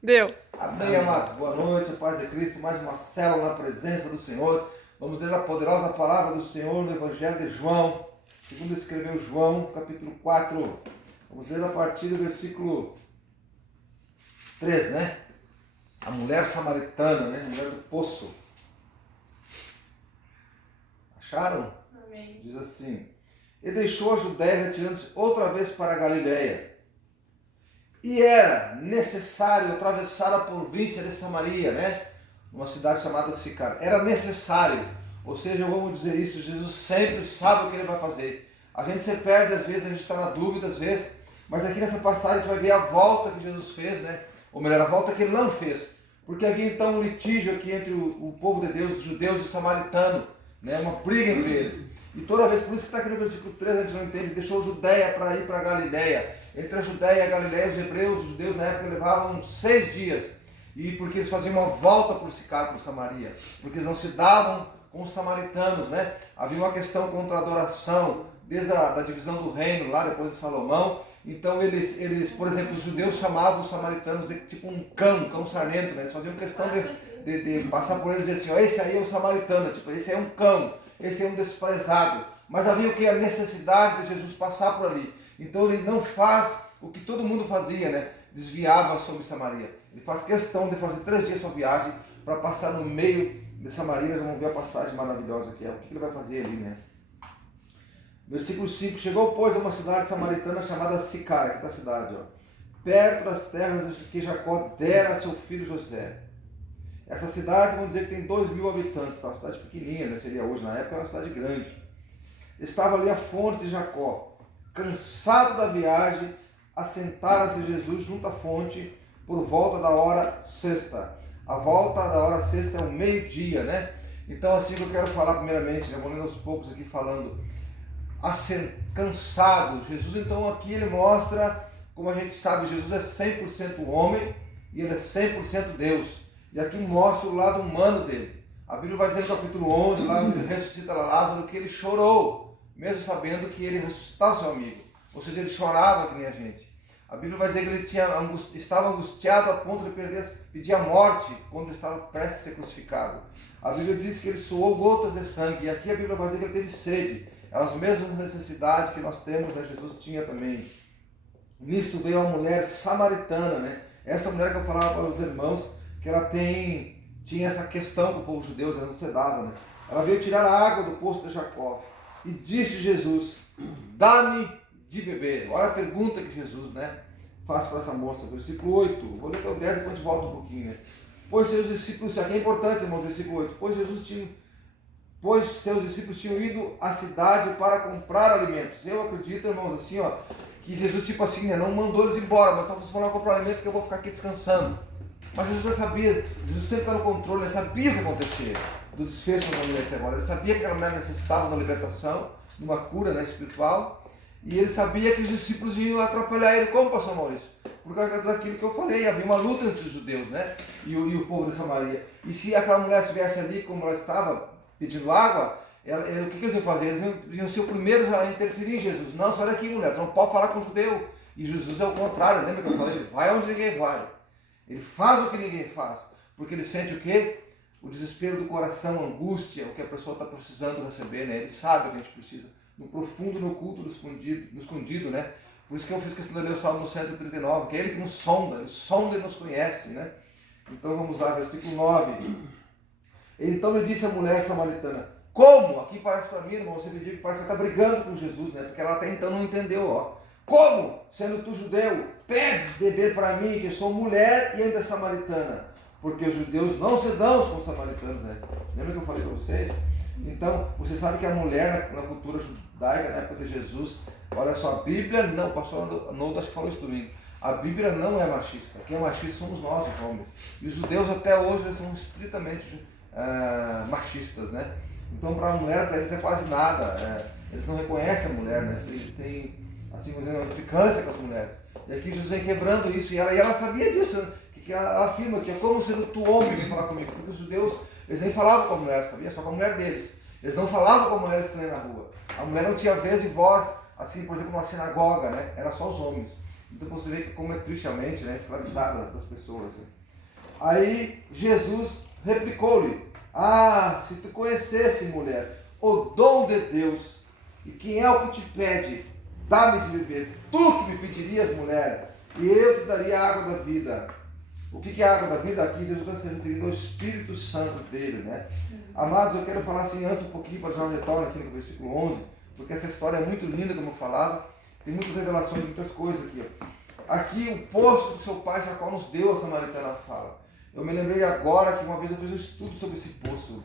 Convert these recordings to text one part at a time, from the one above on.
Deu. Amém, amados. Boa noite, a paz de Cristo. Mais uma célula na presença do Senhor. Vamos ler a poderosa palavra do Senhor no Evangelho de João, segundo escreveu João, capítulo 4. Vamos ler a partir do versículo 3, né? A mulher samaritana, né? A mulher do poço. Acharam? Amém. Diz assim: E deixou a Judéia, retirando-se outra vez para a Galiléia. E era necessário atravessar a província de Samaria, né? Uma cidade chamada Sicar. Era necessário, ou seja, vamos dizer isso, Jesus sempre sabe o que ele vai fazer. A gente se perde às vezes, a gente está na dúvida às vezes, mas aqui nessa passagem a gente vai ver a volta que Jesus fez, né? Ou melhor, a volta que ele não fez. Porque havia então um litígio aqui entre o povo de Deus, os judeus e os samaritanos, né? Uma briga entre eles. E toda vez, por isso que está aqui no versículo 3, a gente não entende, deixou Judéia para ir para a Galiléia. Entre a Judéia e a Galiléia, os hebreus, os judeus na época levavam 6 dias. E porque eles faziam uma volta por Sicar, por Samaria. Porque eles não se davam com os samaritanos, né? Havia uma questão contra a adoração, desde a divisão do reino, lá depois de Salomão. Então eles, por exemplo, os judeus chamavam os samaritanos de tipo um cão sarnento, né? Eles faziam questão de passar por eles e dizer assim, ó, esse aí é o samaritano, tipo, esse é um cão, esse é um desprezado. Mas havia o que? A necessidade de Jesus passar por ali. Então ele não faz o que todo mundo fazia, né? Desviava sobre Samaria. Ele faz questão de fazer 3 dias sua viagem para passar no meio de Samaria. Nós vamos ver a passagem maravilhosa que é. O que ele vai fazer ali, né? Versículo 5. Chegou, pois, a uma cidade samaritana chamada Sicar, aqui está a cidade, ó, perto das terras que Jacó dera a seu filho José. Essa cidade, vamos dizer que tem 2.000 habitantes, tá? Uma cidade pequenininha, né? Seria hoje, na época, é uma cidade grande. Estava ali a fonte de Jacó. Cansado da viagem, assentara-se Jesus junto à fonte por volta da hora sexta. A volta da hora sexta é o meio-dia, né? Então, assim que eu quero falar primeiramente, né? Vou lendo aos poucos aqui falando. Cansado. Jesus, então, aqui ele mostra, como a gente sabe, Jesus é 100% homem e ele é 100% Deus. E aqui mostra o lado humano dele. A Bíblia vai dizer no capítulo 11, lá ele ressuscita Lázaro, que ele chorou, mesmo sabendo que ele ressuscitava seu amigo. Ou seja, ele chorava que nem a gente. A Bíblia vai dizer que ele estava angustiado a ponto de pedir a morte quando ele estava prestes a ser crucificado. A Bíblia diz que ele suou gotas de sangue. E aqui a Bíblia vai dizer que ele teve sede. As mesmas necessidades que nós temos, né? Jesus tinha também. Nisto veio a mulher samaritana, né? Essa mulher que eu falava para os irmãos, que ela tinha essa questão com o povo judeu, ela não se dava, né? Ela veio tirar a água do poço de Jacó. E disse Jesus, dá-me de beber. Olha a pergunta que Jesus, né, faz para essa moça. Versículo 8. Vou ler até o 10 e depois a gente volta um pouquinho, né? Pois seus discípulos, isso aqui é importante, irmãos, versículo 8. Pois seus discípulos tinham ido à cidade para comprar alimentos. Eu acredito, irmãos, assim, ó, que Jesus, tipo assim, né, não mandou eles embora, mas só vocês vão lá comprar alimento que eu vou ficar aqui descansando. Mas Jesus já sabia, Jesus sempre está no controle, ele sabia o que acontecia do desfecho da mulher agora. Ele sabia que aquela mulher necessitava de uma libertação, de uma cura, né, espiritual, e ele sabia que os discípulos iam atrapalhar ele, como pastor Maurício? Por causa daquilo que eu falei, havia uma luta entre os judeus, né, e o povo de Samaria. E se aquela mulher estivesse ali como ela estava, pedindo água, o que eles iam fazer? Eles iam ser os primeiros a interferir em Jesus. Não, sai daqui, mulher, tu não pode falar com o judeu. E Jesus é o contrário, lembra que eu falei? Ele vai onde ninguém vai. Ele faz o que ninguém faz, porque ele sente o quê? O desespero do coração, a angústia, o que a pessoa está precisando receber, né? Ele sabe o que a gente precisa, no profundo, no oculto, no escondido, né? Por isso que eu fiz questão de ler o Salmo 139, que é ele que nos sonda, ele nos conhece, né? Então vamos lá, versículo 9. Então ele disse à mulher samaritana, como? Aqui parece para mim, irmão, você me diz que parece que ela está brigando com Jesus, né? Porque ela até então não entendeu, ó. Como, sendo tu judeu, pedes beber para mim, que sou mulher e ainda samaritana? Porque os judeus não se dão com os samaritanos, né? Lembra que eu falei para vocês? Então, você sabe que a mulher na cultura judaica, na época de Jesus, olha só, a Bíblia não, o pastor Noldo acho que falou isso domingo, a Bíblia não é machista. Quem é machista somos nós, os homens. E os judeus até hoje eles são estritamente machistas, né? Então, para a mulher, para eles é quase nada. Eles não reconhecem a mulher, né? Eles têm, assim, uma implicância com as mulheres. E aqui Jesus vem quebrando isso, e ela sabia disso, né? Que ela afirma que é como sendo tu homem vem falar comigo, porque os judeus, eles nem falavam com a mulher, sabia? Só com a mulher deles. Eles não falavam com a mulher estranha na rua. A mulher não tinha vez e voz, assim, por exemplo, numa sinagoga, né? Era só os homens. Então você vê que como é triste a mente, né? Escravizada das pessoas. Né? Aí Jesus replicou-lhe: ah, se tu conhecesse, mulher, o dom de Deus, e quem é o que te pede, dá-me de beber. Tu que me pedirias, mulher, e eu te daria a água da vida. O que é a água da vida? Aqui Jesus está se referindo ao Espírito Santo dele, né? Amados, eu quero falar assim antes um pouquinho, para já retorno aqui no versículo 11, porque essa história é muito linda, como eu falava, tem muitas revelações, muitas coisas aqui. Ó. Aqui o poço que seu pai Jacó nos deu, a samaritana fala. Eu me lembrei agora que uma vez eu fiz um estudo sobre esse poço.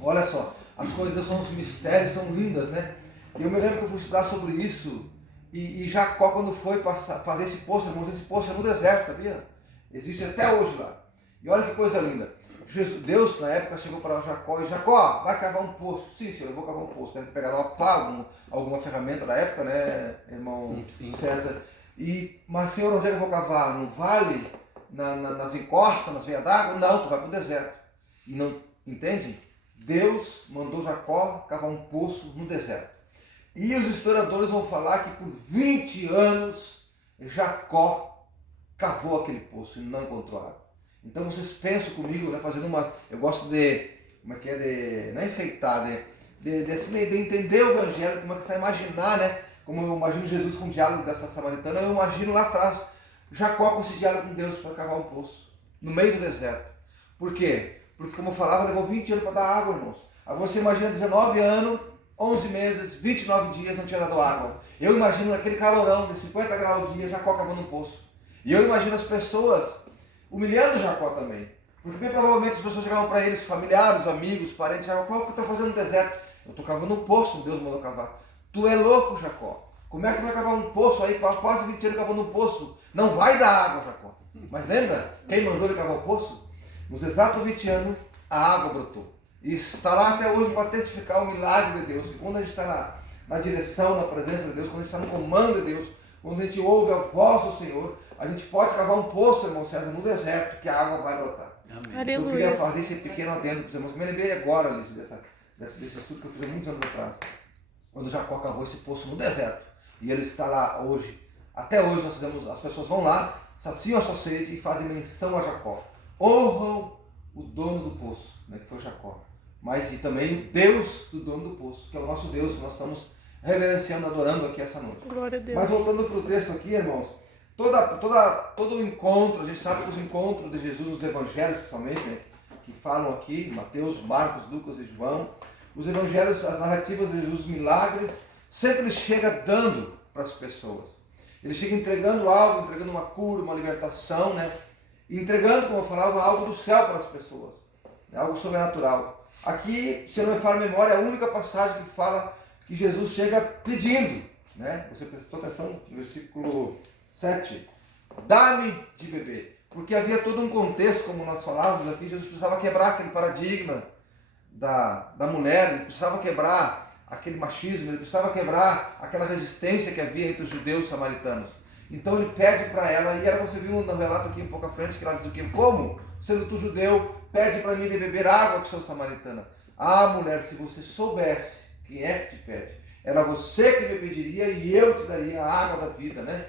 Olha só, as coisas de Deus são os mistérios, são lindas, né? E eu me lembro que eu fui estudar sobre isso, e Jacó, quando foi fazer esse poço, irmãos, esse poço é no deserto, sabia? Existe até hoje lá. E olha que coisa linda. Deus, na época, chegou para Jacó e Jacó, vai cavar um poço. Sim, senhor, eu vou cavar um poço. Deve ter pegado uma pá, alguma ferramenta da época, né, irmão César? Mas, senhor, onde é que eu vou cavar? No vale? Nas encostas, nas veias d'água? Não, tu vai para o deserto. E não, entende? Deus mandou Jacó cavar um poço no deserto. E os historiadores vão falar que por 20 anos Jacó cavou aquele poço e não encontrou água. Então vocês pensam comigo, né, fazendo uma... Eu gosto de... Como é que é? Não é enfeitar, de entender o evangelho, como é que você vai imaginar, né? Como eu imagino Jesus com o diálogo dessa samaritana, eu imagino lá atrás Jacó com esse diálogo com Deus para cavar um poço, no meio do deserto. Por quê? Porque, como eu falava, levou 20 anos para dar água, irmãos. Aí você imagina 19 anos, 11 meses, 29 dias não tinha dado água. Eu imagino naquele calorão de 50 graus ao dia, Jacó cavando um poço. E eu imagino as pessoas humilhando Jacó também. Porque bem provavelmente as pessoas chegavam para eles, familiares, amigos, parentes, Jacó, qual que tu está fazendo no deserto? Eu estou cavando um poço, Deus mandou cavar. Tu é louco, Jacó. Como é que tu vai cavar um poço aí, quase 20 anos cavando um poço? Não vai dar água, Jacó. Mas lembra quem mandou ele cavar o poço? Nos exatos 20 anos, a água brotou. E está lá até hoje para testificar o milagre de Deus. Que quando a gente está na direção, na presença de Deus, quando a gente está no comando de Deus, quando a gente ouve a voz do Senhor, a gente pode cavar um poço, irmão César, no deserto, que a água vai brotar. Amém. Eu queria fazer esse pequeno adendo para os irmãos. Me lembrei agora, Alice, desse estudo que eu fiz há muitos anos atrás. Quando Jacó cavou esse poço no deserto. E ele está lá hoje. Até hoje nós fizemos, as pessoas vão lá, saciam a sua sede e fazem menção a Jacó. Honram o dono do poço, né, que foi Jacó. Mas e também o Deus do dono do poço, que é o nosso Deus, que nós estamos reverenciando, adorando aqui essa noite. Glória a Deus. Mas voltando para o texto aqui, irmãos, todo o encontro, a gente sabe que os encontros de Jesus nos evangelhos, principalmente, né, que falam aqui, Mateus, Marcos, Lucas e João, os evangelhos, as narrativas de Jesus, os milagres, sempre ele chega dando para as pessoas. Ele chega entregando algo, entregando uma cura, uma libertação, né? E entregando, como eu falava, algo do céu para as pessoas, né? Algo sobrenatural. Aqui, se eu não me falha a memória, é a única passagem que fala que Jesus chega pedindo, né? Você prestou atenção no versículo 7. Dá-me de beber. Porque havia todo um contexto, como nós falávamos aqui, Jesus precisava quebrar aquele paradigma da mulher, ele precisava quebrar aquele machismo, ele precisava quebrar aquela resistência que havia entre os judeus e os samaritanos. Então ele pede para ela, e ela, você viu no relato aqui um pouco à frente, que ela diz o quê? Como? Sendo tu judeu, pede para mim de beber água que sou samaritana. Ah, mulher, se você soubesse quem é que te pede, era você que me pediria e eu te daria a água da vida, né?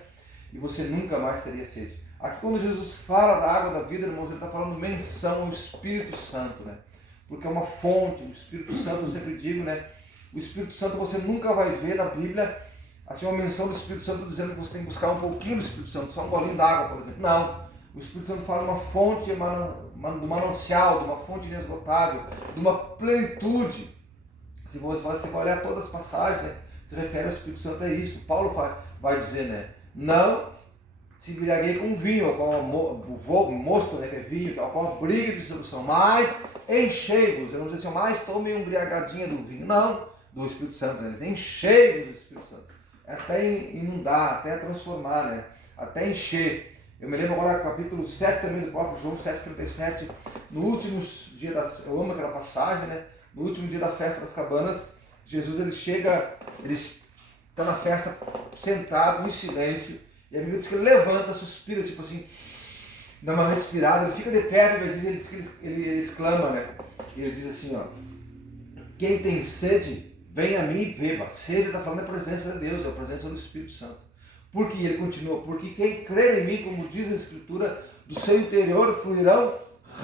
E você nunca mais teria sede. Aqui quando Jesus fala da água da vida, irmãos, ele está falando menção ao Espírito Santo, né? Porque é uma fonte, o Espírito Santo, eu sempre digo, né? O Espírito Santo você nunca vai ver na Bíblia assim, uma menção do Espírito Santo dizendo que você tem que buscar um pouquinho do Espírito Santo, só um golinho d'água, por exemplo. Não. O Espírito Santo fala de uma fonte do manancial, de uma fonte inesgotável, de uma plenitude. Se você vai olhar todas as passagens, né, se refere ao Espírito Santo, é isso. Paulo vai dizer, né? Não se embriaguei com vinho, ao qual o mosto, né, que é vinho, ao qual briga de sedução, mas enchei-vos. Eu não diz assim, mas tome uma embriagadinha do vinho. Não, do Espírito Santo, né? Enchei-vos do Espírito Santo. É até inundar, até transformar, né? Até encher. Eu me lembro agora do capítulo 7 também do próprio João 7,37, no último dia eu amo aquela passagem, né? No último dia da festa das cabanas, Jesus ele está na festa sentado, em silêncio, e a Bíblia diz que ele levanta, suspira, tipo assim, dá uma respirada, ele fica de pé, ele diz que ele exclama, né? E ele diz assim, ó, quem tem sede, venha a mim e beba. Sede está falando da presença de Deus, é a presença do Espírito Santo. Porque ele continua, porque quem crer em mim, como diz a Escritura, do seu interior fluirão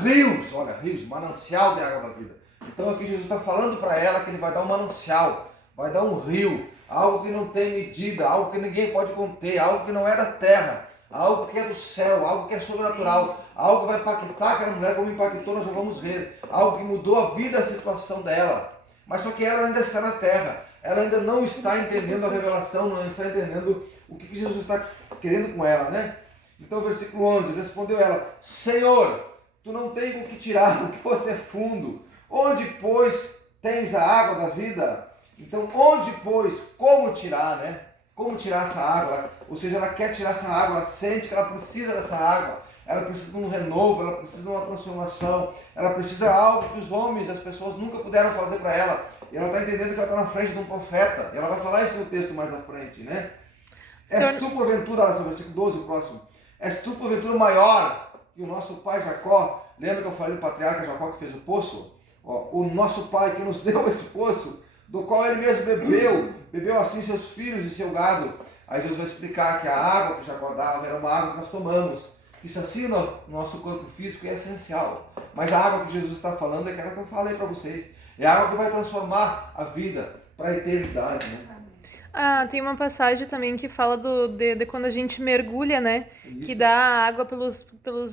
rios, olha, rios, manancial de água da vida. Então aqui Jesus está falando para ela que ele vai dar um manancial, vai dar um rio, algo que não tem medida, algo que ninguém pode conter, algo que não é da terra, algo que é do céu, algo que é sobrenatural, algo que vai impactar aquela mulher como impactou, nós já vamos ver, algo que mudou a vida, a situação dela. Mas só que ela ainda está na terra, ela ainda não está entendendo a revelação, não está entendendo o que Jesus está querendo com ela, né? Então, versículo 11, respondeu ela: Senhor, tu não tens o que tirar, porque você é fundo. Onde, pois, tens a água da vida? Então, onde, pois, como tirar, né? Como tirar essa água? Ou seja, ela quer tirar essa água, ela sente que ela precisa dessa água, ela precisa de um renovo, ela precisa de uma transformação, ela precisa de algo que os homens, as pessoas nunca puderam fazer para ela. E ela está entendendo que ela está na frente de um profeta. E ela vai falar isso no texto mais à frente, né? És tu, porventura, olha só, versículo 12, o próximo. És tu, porventura, maior que o nosso pai Jacó? Lembra que eu falei do patriarca Jacó que fez o poço? Ó, o nosso pai que nos deu esse poço, do qual ele mesmo bebeu assim seus filhos e seu gado. Aí Jesus vai explicar que a água que Jacó dava era uma água que nós tomamos. Isso assim no nosso corpo físico é essencial. Mas a água que Jesus está falando é aquela que eu falei para vocês. É a água que vai transformar a vida para a eternidade, né? Tem uma passagem também que fala de quando a gente mergulha, né? Isso. Que dá água pelos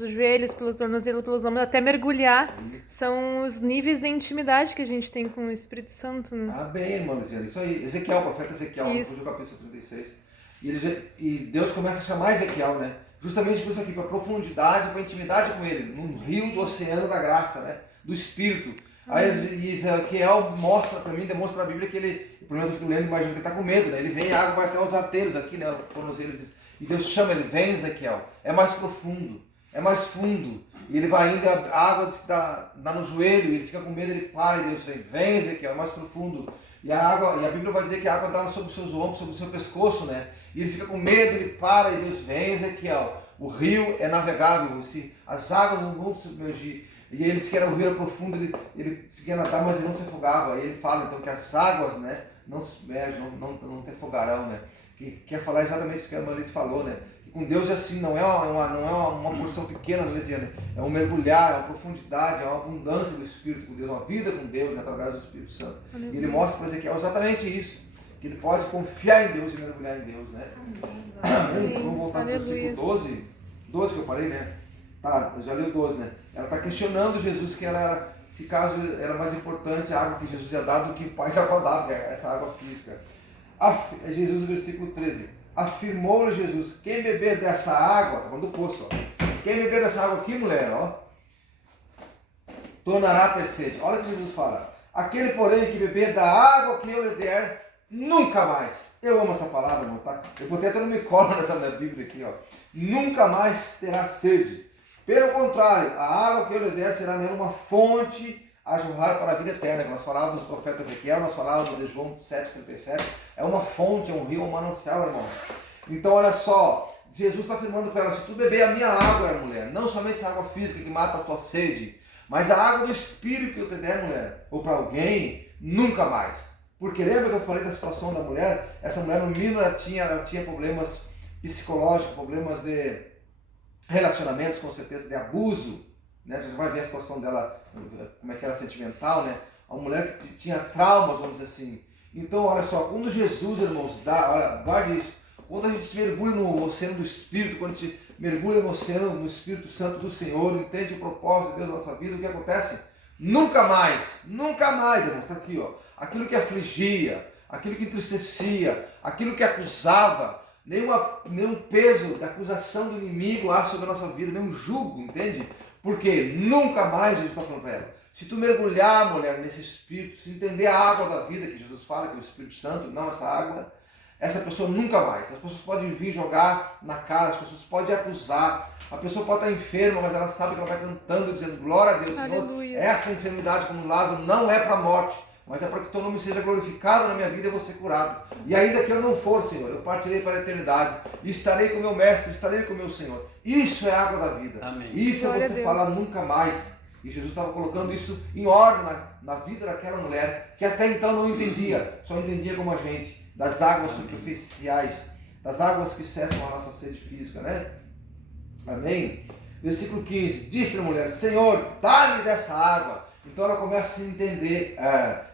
joelhos, pelos tornozelos, pelos ombros, até mergulhar. Isso. São os níveis de intimidade que a gente tem com o Espírito Santo. Né? Bem, irmã Luciana, isso aí. Ezequiel, o profeta Ezequiel, no capítulo 36. E Deus começa a chamar Ezequiel, né? Justamente por isso aqui, para profundidade, para intimidade com ele, num rio do oceano da graça, né? Do Espírito. Aí Ezequiel mostra para mim, demonstra na Bíblia que ele, pelo menos eu fico lendo, imagino que ele está com medo, né? Ele vem e a água vai até os arteiros aqui, né? E Deus chama ele: vem, Ezequiel, é mais profundo, é mais fundo. E ele vai indo, a água dá no joelho, ele fica com medo, ele para, e Deus vem, Ezequiel, é mais profundo. E a Bíblia vai dizer que a água dá sobre os seus ombros, sobre o seu pescoço, né? E ele fica com medo, ele para, e Deus vem, Ezequiel. O rio é navegável, as águas não vão te submergir. E ele disse que o rio era profundo, ele conseguia nadar, mas ele não se afogava. E ele fala então que as águas, né, não se submergem, não te afogarão, né? Que quer falar exatamente isso que a Marisa falou, né? Que com Deus é assim, não é uma porção pequena, Lisiane, é um mergulhar, é uma profundidade, é uma abundância do Espírito com Deus, uma vida com Deus, né, através do Espírito Santo. E ele mostra para Ezequiel exatamente isso, que ele pode confiar em Deus e mergulhar em Deus, né? Amém. Vamos voltar para o versículo 12 que eu falei, né? Tá, eu já li o 12, né? Ela está questionando Jesus que se caso era mais importante a água que Jesus ia dar do que o Pai já dava, essa água física. Jesus, versículo 13. Afirmou-lhe Jesus: quem beber dessa água, está falando do poço, ó. Quem beber dessa água aqui, mulher, ó, tornará a ter sede. Olha o que Jesus fala: aquele, porém, que beber da água que eu lhe der, nunca mais. Eu amo essa palavra, irmão, tá? Eu botei até no meu colo nessa minha Bíblia aqui, ó. Nunca mais terá sede. Pelo contrário, a água que eu lhe der será nela uma fonte a jorrar para a vida eterna. Nós falávamos do profeta Ezequiel, nós falávamos de João 7,37. É uma fonte, é um rio, um manancial, irmão. Então, olha só, Jesus está afirmando para ela: se tu beber a minha água, mulher, não somente essa água física que mata a tua sede, mas a água do Espírito que eu te der, mulher, ou para alguém, nunca mais. Porque lembra que eu falei da situação da mulher? Essa mulher, no mínimo, ela tinha problemas psicológicos, problemas de relacionamentos, com certeza, de abuso, né? A gente vai ver a situação dela, como é que era sentimental, né? Uma mulher que tinha traumas, vamos dizer assim. Então, olha só, quando Jesus, irmãos, olha, guarde isso, quando a gente se mergulha no oceano do Espírito, quando a gente mergulha no oceano, no Espírito Santo do Senhor, entende o propósito de Deus na nossa vida, o que acontece? Nunca mais, irmãos, está aqui, ó, aquilo que afligia, aquilo que entristecia, aquilo que acusava, nenhum peso da acusação do inimigo há sobre a nossa vida, nenhum jugo, entende? Porque nunca mais Jesus está falando para ela. Se tu mergulhar, mulher, nesse Espírito, se entender a água da vida que Jesus fala, que é o Espírito Santo, não essa água, essa pessoa nunca mais. As pessoas podem vir jogar na cara, as pessoas podem acusar, a pessoa pode estar enferma, mas ela sabe que ela vai cantando, dizendo: glória a Deus, Senhor, essa enfermidade, como Lázaro, não é para a morte, mas é para que o teu nome seja glorificado na minha vida e eu vou ser curado. E ainda que eu não for, Senhor, eu partirei para a eternidade e estarei com o meu mestre, estarei com o meu Senhor. Isso é a água da vida. Amém. Isso é você falar nunca mais. E Jesus estava colocando isso em ordem na vida daquela mulher que até então não entendia, só entendia como a gente, das águas superficiais, das águas que cessam a nossa sede física, né? Amém? Versículo 15, disse a mulher, Senhor, dá-me dessa água. Então ela começa a se entender,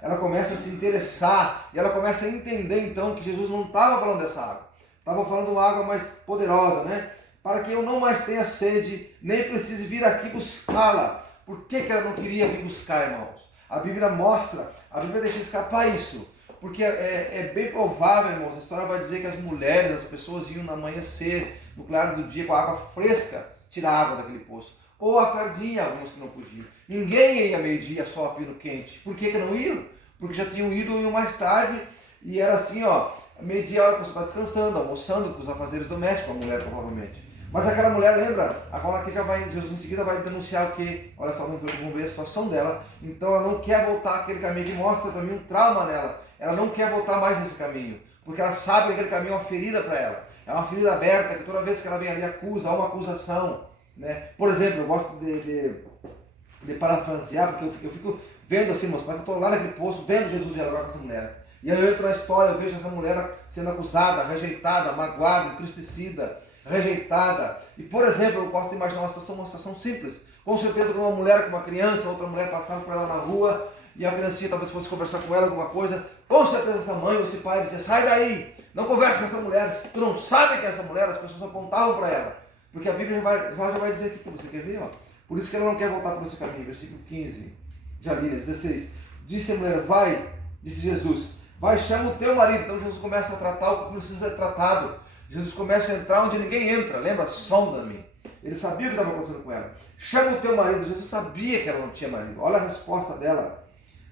ela começa a se interessar, e ela começa a entender então que Jesus não estava falando dessa água, estava falando de uma água mais poderosa, né? Para que eu não mais tenha sede, nem precise vir aqui buscá-la. Por que ela não queria vir buscar, irmãos? A Bíblia mostra, a Bíblia deixa escapar isso, porque é bem provável, irmãos, a história vai dizer que as mulheres, as pessoas iam no amanhecer, no claro do dia, com a água fresca, tirar a água daquele poço. Ou à tardinha, alguns que não podiam. Ninguém ia meio-dia só a pino quente. Por que não iam? Porque já tinham ido ou iam mais tarde, e era assim, ó, meio-dia a hora a pessoa está descansando, almoçando com os afazeres domésticos, a mulher provavelmente. Mas aquela mulher, lembra? Agora aqui já vai, Jesus em seguida vai denunciar o quê? Olha só, vamos ver a situação dela. Então ela não quer voltar aquele caminho, que mostra para mim um trauma nela. Ela não quer voltar mais nesse caminho, porque ela sabe que aquele caminho é uma ferida para ela. É uma ferida aberta, que toda vez que ela vem ali acusa, há uma acusação. Né? Por exemplo, eu gosto de parafrasear, porque eu fico vendo assim, irmãos, mas eu estou lá naquele poço, vendo Jesus dialogar com essa mulher. E aí eu entro na história, eu vejo essa mulher sendo acusada, rejeitada, magoada, entristecida, rejeitada. E, por exemplo, eu gosto de imaginar uma situação simples. Com certeza, uma mulher com uma criança, outra mulher passando por ela na rua, e a criancinha talvez fosse conversar com ela alguma coisa, com certeza essa mãe ou esse pai dizia, sai daí, não conversa com essa mulher, tu não sabe que é essa mulher, as pessoas apontavam para ela. Porque a Bíblia já vai dizer aqui para você, quer ver? Ó? Por isso que ela não quer voltar para esse caminho. Versículo 15, já li, 16. Disse a mulher, vai, disse Jesus, vai, chama o teu marido. Então Jesus começa a tratar o que precisa ser tratado. Jesus começa a entrar onde ninguém entra. Lembra? Sonda-me. Ele sabia o que estava acontecendo com ela. Chama o teu marido. Jesus sabia que ela não tinha marido. Olha a resposta dela.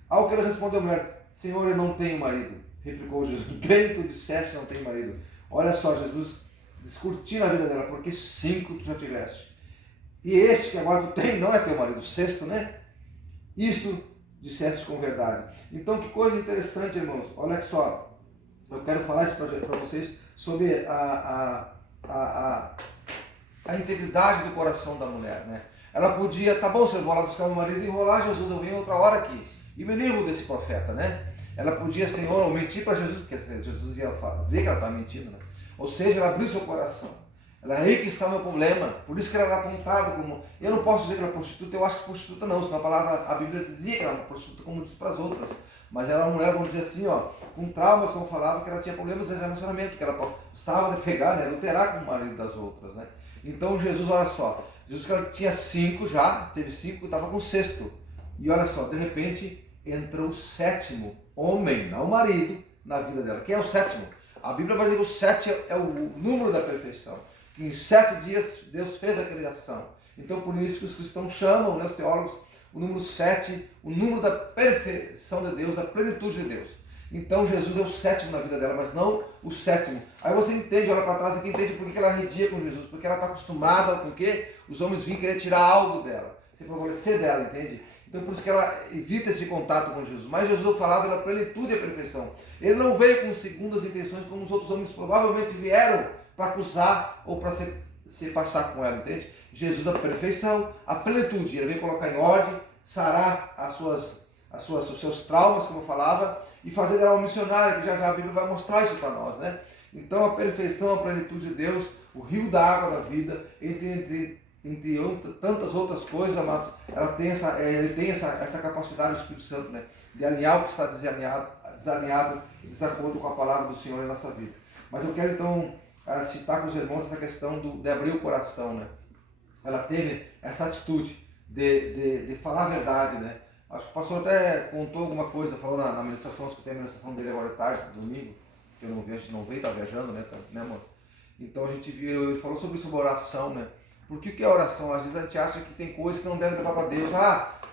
Ao que ela respondeu a mulher, Senhor, eu não tenho marido. Replicou Jesus, bem tu disseste não tenho marido. Olha só, Jesus descortina a vida dela, porque 5 tu já tiveste. E este que agora tu tem não é teu marido, o 6º, né? Isto disseste com verdade. Então, que coisa interessante, irmãos. Olha só, eu quero falar isso para vocês sobre a integridade do coração da mulher, né? Ela podia, tá bom, se eu vou lá buscar meu marido e enrolar Jesus, eu venho outra hora aqui e me livro desse profeta, né? Ela podia, Senhor, mentir para Jesus, porque Jesus ia ver que ela estava mentindo, né? Ou seja, ela abriu seu coração. Ela aí que está o meu problema. Por isso que ela era apontada como... Eu não posso dizer que ela é prostituta, eu acho que prostituta não. Senão a Bíblia dizia que ela era uma prostituta, como diz para as outras. Mas ela era uma mulher, vamos dizer assim, ó, com traumas, como falava, que ela tinha problemas de relacionamento, que ela estava de pegar, né, adulterar com o marido das outras, né? Então Jesus, olha só, Jesus que ela tinha 5 já, teve 5, estava com o 6º. E olha só, de repente entra o 7º homem, não o marido, na vida dela. Quem é o 7º? A Bíblia vai dizer que o 7 é o número da perfeição. Em 7 dias Deus fez a criação. Então por isso que os cristãos chamam, né, os teólogos, o número 7, o número da perfeição de Deus, da plenitude de Deus. Então Jesus é o 7º na vida dela, mas não o 7º. Aí você entende, olha para trás e entende por que ela arredia com Jesus, porque ela está acostumada com o quê? Os homens vinham querer tirar algo dela, se favorecer dela, entende? Então por isso que ela evita esse contato com Jesus. Mas Jesus falava da plenitude e a perfeição. Ele não veio com segundas intenções como os outros homens provavelmente vieram para acusar ou para se passar com ela, entende? Jesus a perfeição, a plenitude, ele veio colocar em ordem, sarar os seus traumas, como eu falava, e fazer dela uma missionária, que já a Bíblia vai mostrar isso para nós, né? Então a perfeição, a plenitude de Deus, o rio da água da vida, entre tantas outras coisas, amados, ele tem essa capacidade do Espírito Santo, né? De alinhar o que está desalinhado e desacordo com a palavra do Senhor em nossa vida. Mas eu quero então citar com os irmãos essa questão de abrir o coração, né? Ela teve essa atitude de falar a verdade, né? Acho que o pastor até contou alguma coisa, falou na ministração, escutei a ministração dele agora de tarde, domingo, que eu não vi, a gente não veio, estava viajando, né, amor? Então a gente viu, ele falou sobre oração, né? Por que é oração? Às vezes a gente acha que tem coisas que não deve levar para Deus.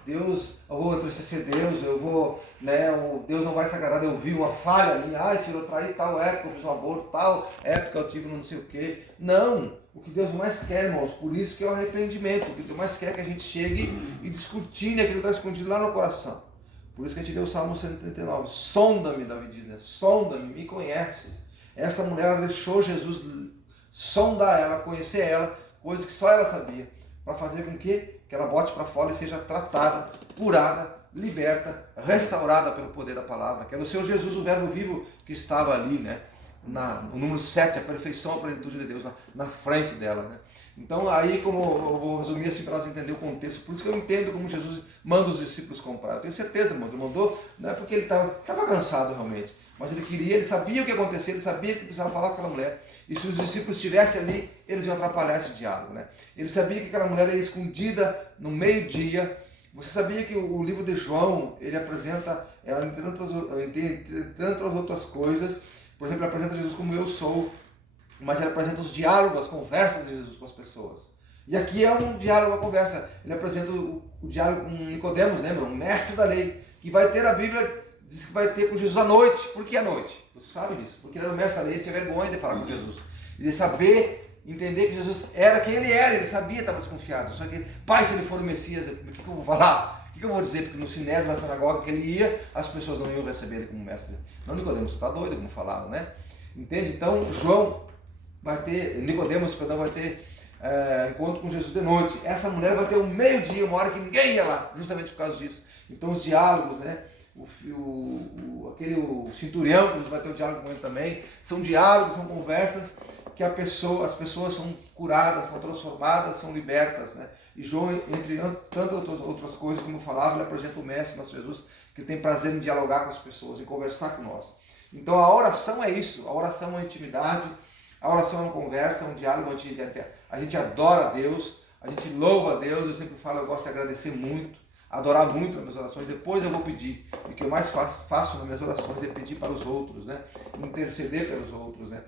Deus, eu vou entristecer Deus, eu vou, né, Deus não vai se agradar de eu vi uma falha minha, se eu traí tal época, eu fiz um aborto, tal época eu tive não sei o quê. Não, o que Deus mais quer, irmãos, por isso que é o arrependimento, o que Deus mais quer é que a gente chegue e discutine aquilo que está escondido lá no coração. Por isso que a gente vê o Salmo 139, sonda-me, Davi diz, né? Sonda-me, me conheces. Essa mulher ela deixou Jesus sondar ela, conhecer ela, coisa que só ela sabia, para fazer com que ela bote para fora e seja tratada, curada, liberta, restaurada pelo poder da palavra, que era o Senhor Jesus, o verbo vivo que estava ali, né? o número 7, a perfeição, a plenitude de Deus na frente dela, né? Então aí, como eu vou resumir assim para nós entender o contexto, por isso que eu entendo como Jesus manda os discípulos comprar. Eu tenho certeza, irmãos, ele mandou, não é porque ele estava cansado realmente, mas ele sabia o que ia acontecer, ele sabia que precisava falar com aquela mulher. E se os discípulos estivessem ali, eles iam atrapalhar esse diálogo, né? Ele sabia que aquela mulher era escondida no meio-dia. Você sabia que o livro de João, ele apresenta, entre tantas outras coisas, por exemplo, ele apresenta Jesus como eu sou, mas ele apresenta os diálogos, as conversas de Jesus com as pessoas. E aqui é um diálogo, uma conversa. Ele apresenta o diálogo com Nicodemos, lembra? Um mestre da lei, que vai ter a Bíblia, diz que vai ter com Jesus à noite. Por que à noite? Você sabe disso? Porque ele era o mestre da lei, ele tinha vergonha de falar com Jesus. E de saber, entender que Jesus era quem ele era, ele sabia, estava desconfiado. Só que, pai, se ele for o Messias, o que eu vou falar? O que eu vou dizer? Porque no Sinédrio, na sinagoga que ele ia, as pessoas não iam receber ele como mestre. Não, Nicodemos, você está doido, como falaram, né? Entende? Então, Nicodemos vai ter encontro com Jesus de noite. Essa mulher vai ter um meio-dia, uma hora que ninguém ia lá, justamente por causa disso. Então, os diálogos, né? O centurião, que vai ter o diálogo com ele também, são diálogos, são conversas que as pessoas são curadas, são transformadas, são libertas, né? E João, entre tantas outras coisas, como eu falava, ele apresenta o Mestre, nosso Jesus, que tem prazer em dialogar com as pessoas, em conversar com nós. Então a oração é isso, a oração é uma intimidade, a oração é uma conversa, é um diálogo, a gente adora a Deus, a gente louva a Deus. Eu sempre falo, eu gosto de agradecer muito, adorar muito nas minhas orações. Depois eu vou pedir, e o que eu mais faço nas minhas orações é pedir para os outros, né? Interceder pelos outros, né?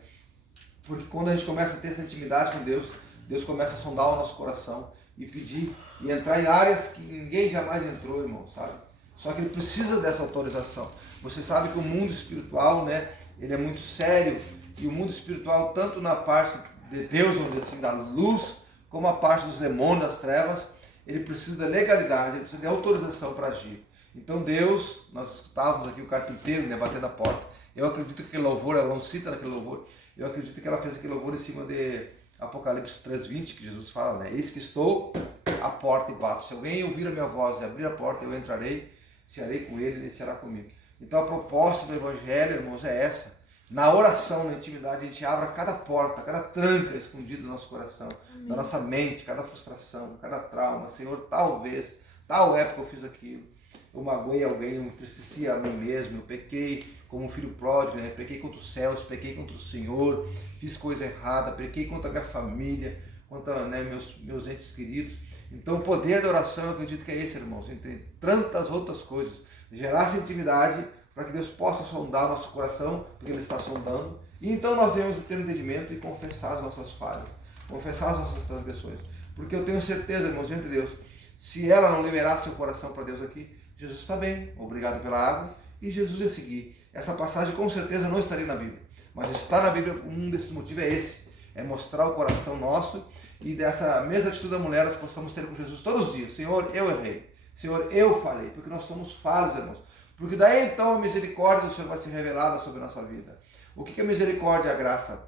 Porque quando a gente começa a ter essa intimidade com Deus, Deus começa a sondar o nosso coração e pedir, e entrar em áreas que ninguém jamais entrou, irmão, sabe? Só que ele precisa dessa autorização. Você sabe que o mundo espiritual, né, ele é muito sério, e o mundo espiritual, tanto na parte de Deus, vamos dizer assim, da luz, como a parte dos demônios, das trevas, ele precisa da legalidade, ele precisa de autorização para agir. Então Deus, nós estávamos aqui, o carpinteiro, né, batendo a porta. Eu acredito que aquele louvor, ela não cita naquele louvor, eu acredito que ela fez aquele louvor em cima de Apocalipse 3:20, que Jesus fala, né? Eis que estou à porta e bato. Se alguém ouvir a minha voz e abrir a porta, eu entrarei, cearei com ele, ele será comigo. Então a proposta do Evangelho, irmãos, é essa. Na oração, na intimidade, a gente abre cada porta, cada tranca escondida do nosso coração, da nossa mente, cada frustração, cada trauma. Senhor, talvez, tal época eu fiz aquilo. Eu magoei alguém, eu entristeci a mim mesmo, eu pequei como um filho pródigo, né? Pequei contra os céus, pequei contra o Senhor, fiz coisa errada, pequei contra a minha família, contra, né, meus entes queridos. Então o poder da oração, eu acredito que é esse, irmãos, entre tantas outras coisas. Gerar essa intimidade para que Deus possa sondar o nosso coração, porque Ele está sondando. E então nós devemos ter entendimento e confessar as nossas falhas, confessar as nossas transgressões. Porque eu tenho certeza, irmãos, diante de Deus, se ela não liberar seu coração para Deus aqui, Jesus está bem, obrigado pela água, e Jesus ia seguir. Essa passagem com certeza não estaria na Bíblia, mas está na Bíblia, um desses motivos é esse, é mostrar o coração nosso, e dessa mesma atitude da mulher nós possamos ter com Jesus todos os dias. Senhor, eu errei, Senhor, eu falei, porque nós somos falhos, irmãos, porque daí então a misericórdia do Senhor vai ser revelada sobre a nossa vida. O que é misericórdia e a graça?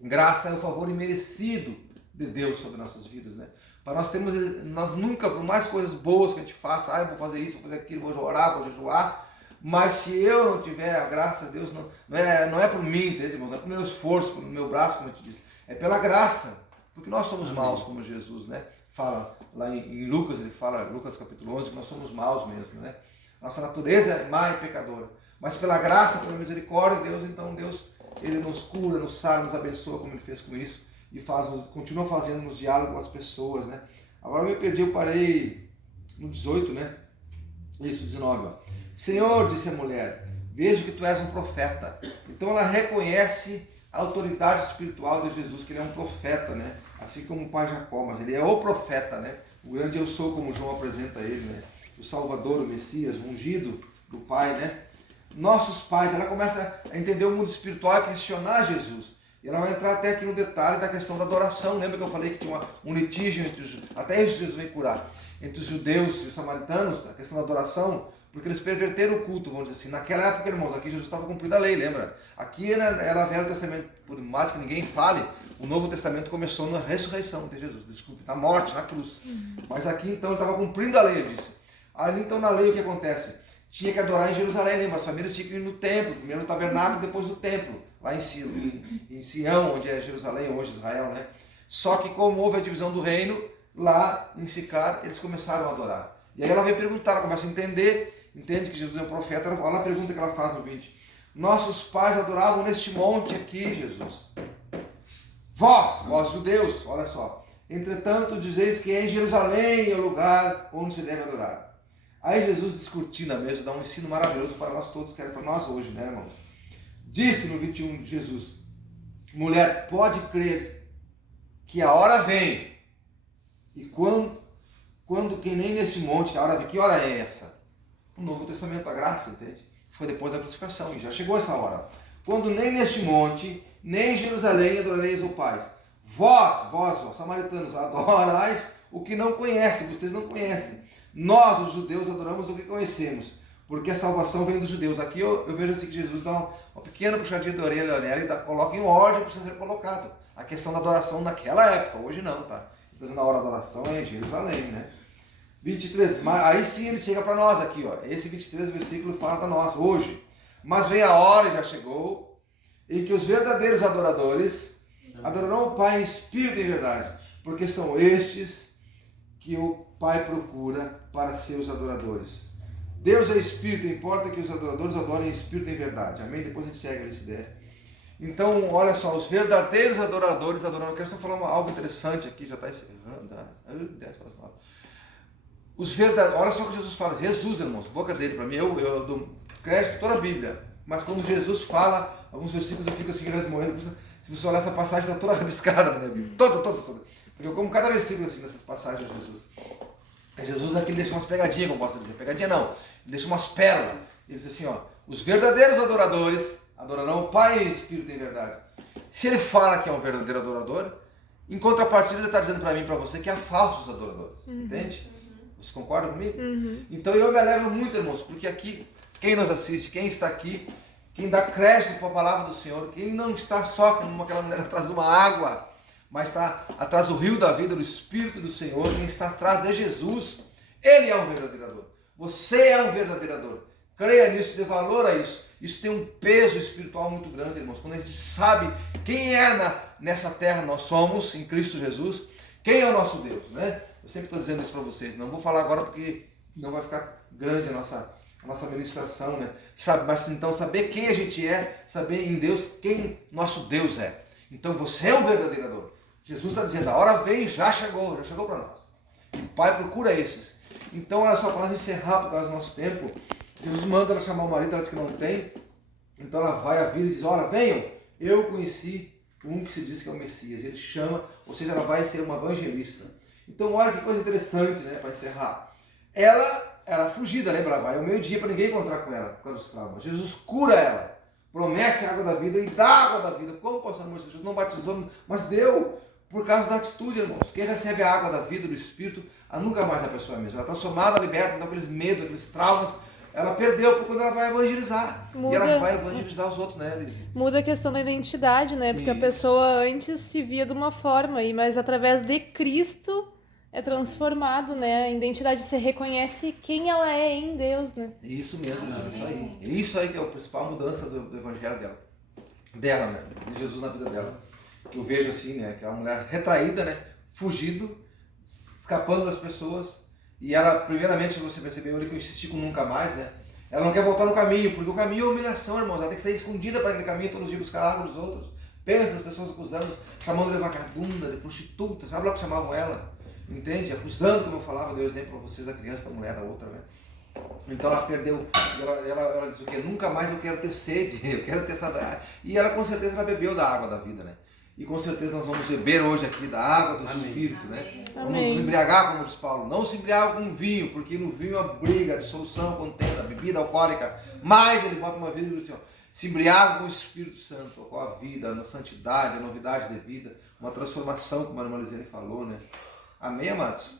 Graça é o favor imerecido de Deus sobre nossas vidas, né? Para nós nunca, por mais coisas boas que a gente faça, eu vou fazer isso, vou fazer aquilo, vou orar, vou jejuar, mas se eu não tiver a graça de Deus, não é por mim, entende, irmão? Não é pelo meu esforço, pelo meu braço, como eu te disse, é pela graça, porque nós somos maus como Jesus, né? Fala lá em Lucas, ele fala, Lucas capítulo 11, que nós somos maus mesmo, né? Nossa natureza é má e pecadora, mas pela graça, pela misericórdia de Deus, então Deus, Ele nos cura, nos sara, nos abençoa, como Ele fez com isso, e continua fazendo nos diálogos com as pessoas, né? Agora eu me perdi, eu parei no 18, né? Isso, 19, ó. Senhor, disse a mulher, vejo que tu és um profeta. Então ela reconhece a autoridade espiritual de Jesus, que ele é um profeta, né? Assim como o pai Jacó, mas ele é o profeta, né? O grande eu sou, como João apresenta ele, né? O Salvador, o Messias, o ungido do Pai, né? Nossos pais, ela começa a entender o mundo espiritual e questionar Jesus. E ela vai entrar até aqui no detalhe da questão da adoração. Lembra que eu falei que tinha um litígio entre até isso Jesus vem curar, entre os judeus e os samaritanos, a questão da adoração, porque eles perverteram o culto, vamos dizer assim. Naquela época, irmãos, aqui Jesus estava cumprindo a lei, lembra? Aqui era o Velho Testamento, por mais que ninguém fale, o Novo Testamento começou na ressurreição de Jesus, desculpe, na morte, na cruz. Mas aqui, então, ele estava cumprindo a lei, eu disse. Ali, então, na lei, o que acontece? Tinha que adorar em Jerusalém, lembra? As famílias tinham que ir no templo, primeiro no tabernáculo, depois no templo. lá em Sião, onde é Jerusalém, hoje Israel, né? Só que como houve a divisão do reino, lá em Sicar, eles começaram a adorar. E aí ela vem perguntar, ela começa a entender, entende que Jesus é um profeta, olha a pergunta que ela faz no 20. Nossos pais adoravam neste monte aqui, Jesus. Vós judeus, olha só. Entretanto, dizeis que em Jerusalém é o lugar onde se deve adorar. Aí Jesus discutindo a mesa, dá um ensino maravilhoso para nós todos, que é para nós hoje, né, irmãos? Disse no 21 Jesus, mulher, pode crer que a hora vem, e quando que nem nesse monte, a hora vem, que hora é essa? O Novo Testamento, a graça, entende? Foi depois da crucificação, e já chegou essa hora. Quando nem neste monte, nem em Jerusalém adorareis o Pai. Vós, samaritanos, adorais o que não conhecem, vocês não conhecem. Nós, os judeus, adoramos o que conhecemos, porque a salvação vem dos judeus. Aqui eu vejo assim que Jesus dá uma pequena puxadinha de orelha nela e coloca em ordem para ser colocado. A questão da adoração naquela época, hoje não, tá? Então, na hora da adoração é em Jerusalém, né? 23, aí sim ele chega para nós aqui, ó. Esse 23 versículo fala para nós hoje. Mas vem a hora, e já chegou, em que os verdadeiros adoradores adorarão o Pai em espírito e em verdade, porque são estes que o Pai procura para seus adoradores. Deus é espírito, importa que os adoradores adorem em espírito e em verdade. Amém? Depois a gente segue nessa ideia. Então, olha só, os verdadeiros adoradores adorarão. Eu quero só falar algo interessante aqui, já está encerrando. Os verdadeiros, olha só o que Jesus fala. Jesus, irmãos, boca dele para mim, eu dou crédito a toda a Bíblia. Mas quando Jesus fala, alguns versículos eu fico assim resmoendo. Se você olhar essa passagem, está toda rabiscada na minha Bíblia. Toda. Porque eu como cada versículo assim nessas passagens de Jesus. Jesus aqui deixa umas pegadinhas, como posso dizer. Pegadinha não, ele deixa umas pérolas. Ele diz assim, ó, os verdadeiros adoradores adorarão o Pai em espírito e em verdade. Se ele fala que é um verdadeiro adorador, em contrapartida ele está dizendo para mim e para você que há falsos adoradores. Entende? Você concorda comigo? Então eu me alegro muito, irmãos, porque aqui, quem nos assiste, quem está aqui, quem dá crédito para a palavra do Senhor, quem não está só como aquela mulher atrás de uma água, mas está atrás do rio da vida, do Espírito do Senhor, quem está atrás de Jesus, ele é um verdadeiro adorador. Você é um verdadeiro adorador. Creia nisso, dê valor a isso. Isso tem um peso espiritual muito grande, irmãos. Quando a gente sabe quem é nessa terra nós somos, em Cristo Jesus, quem é o nosso Deus, né? Eu sempre estou dizendo isso para vocês. Não vou falar agora porque não vai ficar grande a nossa ministração, né? Mas então saber quem a gente é, saber em Deus quem nosso Deus é. Então você é um verdadeiro adorador. Jesus está dizendo, a hora vem, já chegou para nós. E o Pai procura esses. Então, olha só, para nós encerrar por causa do nosso tempo, Jesus manda ela chamar o marido, ela diz que não tem. Então ela vai a vir e diz, olha, venham, eu conheci um que se diz que é o Messias. Ele chama, ou seja, ela vai ser uma evangelista. Então, olha que coisa interessante, né, para encerrar. Ela era fugida, lembra? Ela vai ao meio-dia para ninguém encontrar com ela, por causa dos traumas. Jesus cura ela, promete a água da vida e dá a água da vida. Como o pastor Moisés Jesus não batizou, mas deu por causa da atitude, irmãos. Quem recebe a água da vida, do Espírito, nunca mais a pessoa é a mesma. Ela está somada, liberta, então aqueles medos, aqueles traumas, ela perdeu quando ela vai evangelizar. E ela vai evangelizar os outros, né, Lizy? Muda a questão da identidade, né? Porque a pessoa antes se via de uma forma, mas através de Cristo é transformado, né? A identidade, você reconhece quem ela é em Deus, né? Isso mesmo, isso aí. Isso aí que é a principal mudança do evangelho dela, né? De Jesus na vida dela. Que eu vejo assim, né? Que é uma mulher retraída, né? Fugido, escapando das pessoas. E ela, primeiramente, você percebeu ali que eu insisti com nunca mais, né? Ela não quer voltar no caminho, porque o caminho é humilhação, irmãos. Ela tem que sair escondida para aquele caminho, todos os dias buscar água dos outros. Pensa as pessoas acusando, chamando de vagabunda, de prostituta, sabe lá que chamavam ela? Entende? Acusando, como eu falava, dei o exemplo para vocês da criança, da mulher, da outra, né? Então ela perdeu, ela diz o quê? Nunca mais eu quero ter sede, eu quero ter essa... E ela com certeza ela bebeu da água da vida, né? E com certeza nós vamos beber hoje aqui da água do Espírito, né? Vamos nos embriagar, como diz Paulo. Não se embriaga com vinho, porque no vinho há briga, dissolução, contenda, bebida alcoólica. Mas ele bota uma vida e diz assim, ó, se embriaga com o Espírito Santo, com a vida, a santidade, a novidade de vida, uma transformação, como a irmã Lisiane falou, né? Amém, amados?